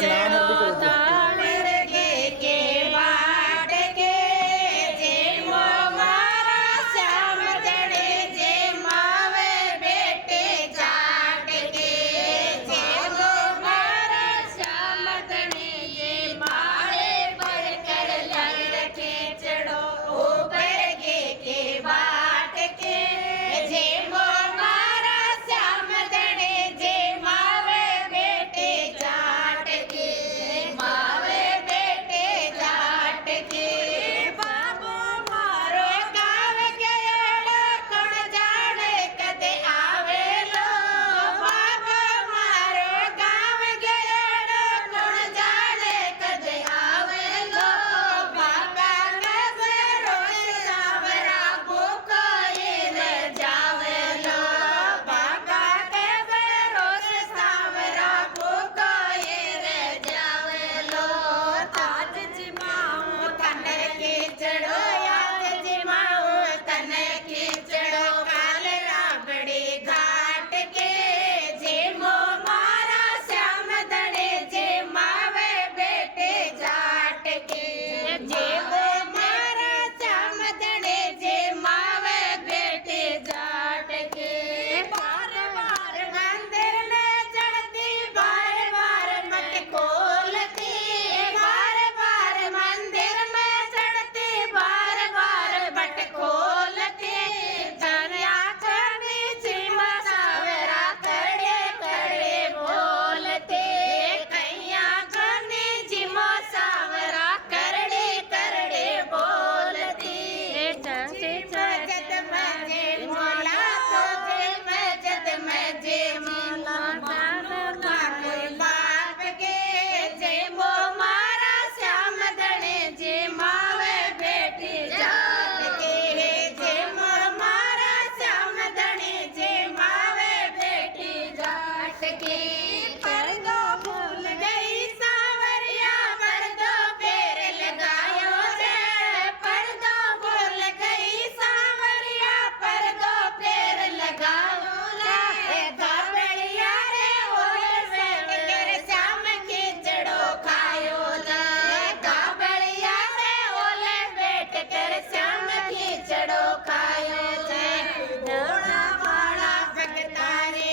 चढ़ो तावर गे के बाट के जे मो मारा श्याम धणे जे मावे बेटे जाट के जे मो मारा श्याम धणे जे मारे पर कर लड़के चढ़ो ऊपर गे के बाट के जे मो मारा श्याम धणे जे मावे बेटे जाट के मावे बेटे जाट के बाबो मारो गाव गयोड़ो कोण जाने कदे आवेलो बाबो मारो गाव गयोड़ो कोण जाने कदे आवेलो बाबा नसे रोज सावरा भूखो न जावेलो बाबा के रोज सावरा भूखो न जावेलो ताज जिमाऊ तने की चढ़ो याद जिमाऊ तने की चढ़ो काल राबड़ी घाट के जे मो मारा श्याम धणे जे मावे बेटे जाट के जे मो मारा श्याम धणे जे मावे बेटे जाट के बार बार मंदिर में चढ़ती बार बार मत खोलती बार बार मंदिर में चढ़ती बार बार बट खोलती जनिया चढ़ी सीमा सावरा करड़े करड़े बोलते कैया चढ़ी जिमो सावरा करड़े करड़े बोलती मजद मजे मोला तुझे मजद मजे मोला बाप के जे मो मारा श्याम धणे जे मावे बेटी जाट के जे मो मारा श्याम धणे जे मावे बेटी जाट के पर्दो भूल गई सावरिया पर्दो फेर लगायो रे पर्दो भूल गई सावरिया पर्दो फेर लगायो रे गाबड़िया रे ओले बेट कर श्याम खिचड़ो खायो रे गाबड़िया रे ओले बेट कर श्याम खिचड़ो खायो रे भोला बाड़ा भगतारे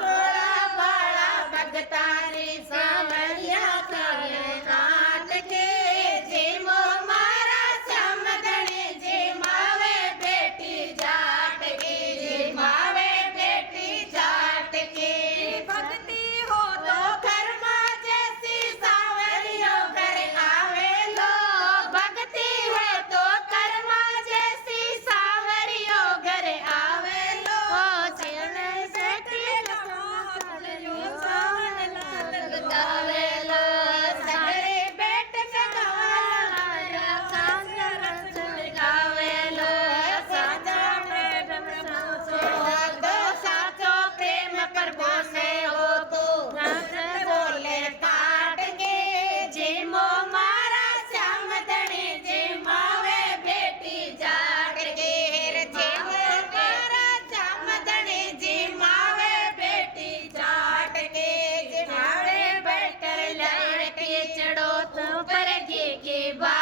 भोला बाड़ा भगतारे सावरिया करे नाथ के जे मो मारा श्याम धणे जे मावे बेटी जाट के जे मावे बेटी जाट के भक्ति हो तो कर्मा जैसी सावरियों घर आवे लो भक्ति है तो कर्मा जैसी सावरियों घर आवे लो चरण से सावन गावे लो सगरे बेट गावे लो साजा प्रेम दो साचो प्रेम प्रभु से हो तो बोले काट के जे मो मारा श्याम धणे जे मावे बेटी जाट के जे मो मारा श्याम धणे जे मावे बेटी जाट के जे मावे बैठर लड़के चढ़ो तो पर गे के बा